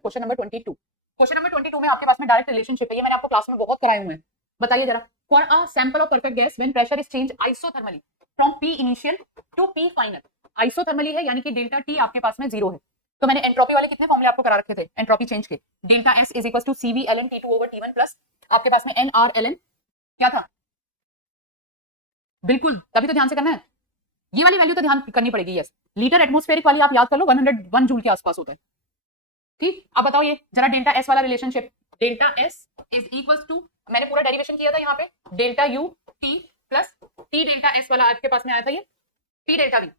Question number 22। Question number 22 में आपके पास में डायरेक्ट रिलेशनशिप है, ये मैंने आपको क्लास में बहुत कराए हुए हैं। बताइए जरा, for a sample of perfect gas when pressure is change isothermally from P initial to P final. Isothermally है यानी कि डेल्टा टी आपके पास में 0 है। तो मैंने एंट्रोपी वाले कितने फॉर्मूले आपको करा रखे थे एंट्रोपी चेंज के, delta S is equal to CV L N T two over T one plus आपके पास में एन आर एल एन क्या था, बिल्कुल तभी तो ध्यान से करना है, ये वाली वैल्यू तो ध्यान करनी पड़ेगी। यस, लीटर एटमॉस्फेरिक वाली आप याद कर लो, 101 जूल के आसपास होते हैं। ठीक, अब बताओ ये जरा डेल्टा एस वाला relationship, delta S is equal to, मैंने पूरा डेरिवेशन किया था यहाँ पे, delta U T plus T delta S वाला आपके पास में आया था ये T delta V,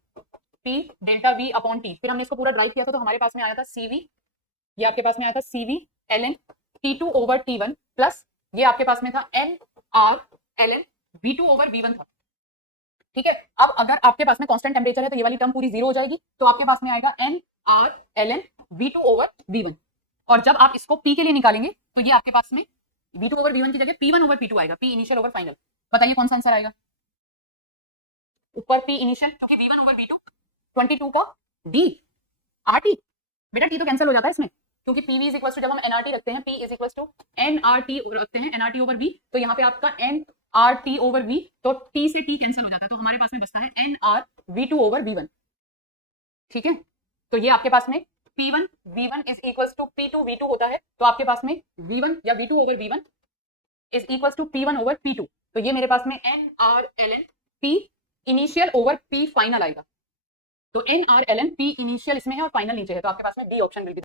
P delta V upon T, फिर हमने इसको पूरा ड्राइव किया था तो हमारे पास में आया था सीवी, ये आपके पास में आया था CV L N T two over T one plus ये आपके पास में था N R L N V two over V one था। ठीक है, अब अगर आपके पास में कांस्टेंट टेम्परेचर है तो ये वाली टर्म पूरी 0 हो जाएगी, तो आपके पास में आएगा N R L N V two over V one, और जब आप इसको पी के लिए निकालेंगे तो ये आपके पास में V two over V one की जगह P one over P two आएगा, पी इनिशियल ओवर फाइनल। बताइए कौन सा आंसर आएगा, ऊपर पी इनिशियल क्योंकि V one over V two, 22 का डी आर टी, बेटा टी तो कैंसिल हो जाता है इसमें क्योंकि पीवी इज इक्वल टू, जब हम एनआरटी रखते हैं P is equal to NRT रखते हैं, एनआरटी ओवर वी, तो यहाँ पे आपका N R T over V, तो टी से टी कैंसिल हो जाता है, तो हमारे पास में बचता है N R V two over V one. ठीक है, तो ये आपके पास में P one V one is equal to P two V two होता है, तो आपके पास में वी वन या V two over V one is equal to P one over P two, तो ये मेरे पास में N R L N P initial over P final आएगा, तो N R L N P initial इसमें है और फाइनल नीचे है, तो आपके पास में डी ऑप्शन विल बी